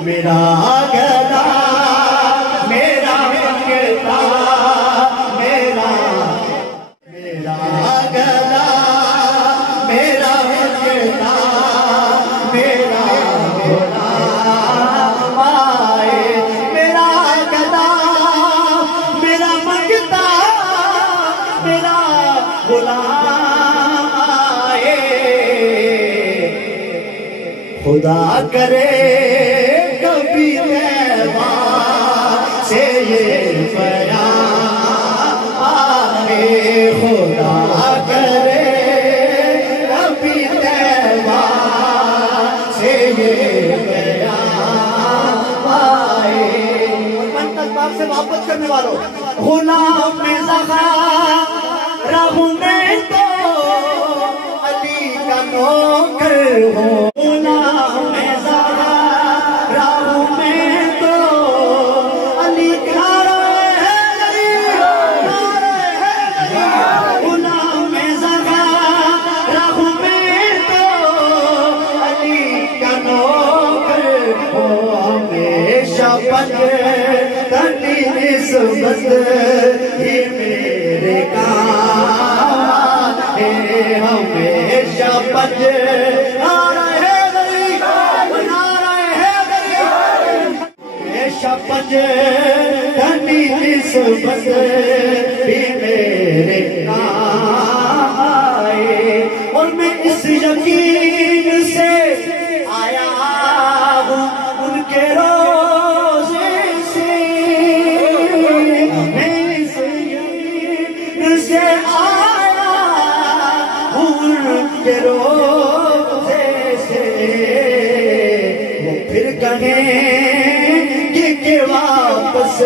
میرا گدا میرا منگتا میرا گدا میرا منگتا میرا غلام آئے میرا گدا میرا منگتا میرا غلام آئے خدا کرے کبھی طیبہ سے یہ پیام آئے خدا کرے کبھی طیبہ سے یہ پیام آئے منتظر سے محبت کرنے والوں غلام زغارہ ہوں میں تو علی کا نوکر ہوں غلام زغارہ ہوں میں تو علی کا غلام زغارہ ہوں میں تو علی کا نوکر ہوں ہمیشہ تنی نسبت ہی میرے کام ہے ہمیشہ تنی نسبت ہی میرے کام آئے اور میں اس یقین سے آیا ہوں ان کے روزے سے میں اس یقین سے آیا ہوں ان کے روزے سے وہ پھر کہیں کہ واپس